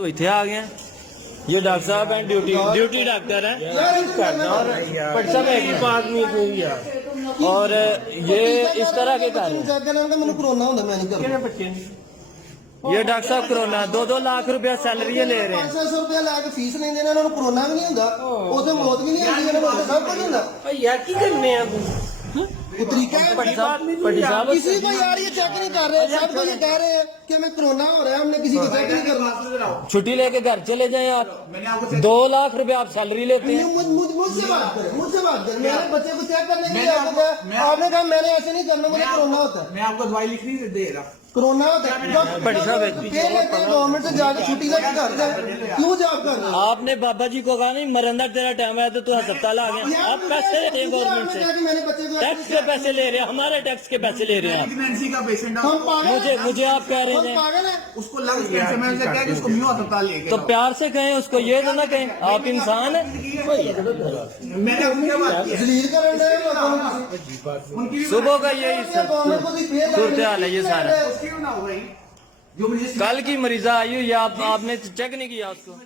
तो इतने आ गए ये डॉक्टर साहब हैं ड्यूटी डॉक्टर हैं और ये इस तरह के कार्य ये डॉक्टर साहब कोरोना 2-2 लाख रुपया सैलरी ले रहे हैं 500 रुपया लैके फीस लेंदे ने कोरोना भी नहीं होता उसे मौत भी नहीं आती सब कुछ होता यार की करने तरीका है किसी को यार ये चेक नहीं कर रहे सब को ये कह रहे हैं कि हमें कोरोना हो रहा है हमने किसी को चेक नहीं करना छुट्टी लेके घर चले जाएं आप 2 लाख रुपया आप सैलरी लेते हैं मुझसे बात करें मेरे बच्चे को चेक करने के लिए आपने कहा मैंने ऐसे नहीं करना मुझे कोरोना होता है मैं आपको दवाई लिख नहीं दे रहा कोरोना होता है गवर्नमेंट से जाके छुट्टी लेके घर जाए क्यों जॉब कर रहे हैं आपने बाबा जी को कहा नहीं मरंदा तेरा टाइम है तो तू अस्पताल आ गया आप पैसे ले रहे हैं गवर्नमेंट से मेरे बच्चे को टैक्स के पैसे ले रहे हैं हमारे टैक्स के पैसे ले रहे हैं प्रेगनेंसी का पेशेंट हम पागल मुझे आप कह रहे हम हैं पागल है उसको लंग्स कैंसर में क्या कि उसको म्यू अस्पताल लेके तो प्यार से कहें उसको ये तो ना कहें आप इंसान हैं मैंने अपनी क्या बात की जलील कर रहे हैं उनकी सुबह का यही सूरत हाल है ये सारा उसकी ना हो गई जो मुझे कल की मरीजा आई हुई है आपने चेक नहीं किया उसको।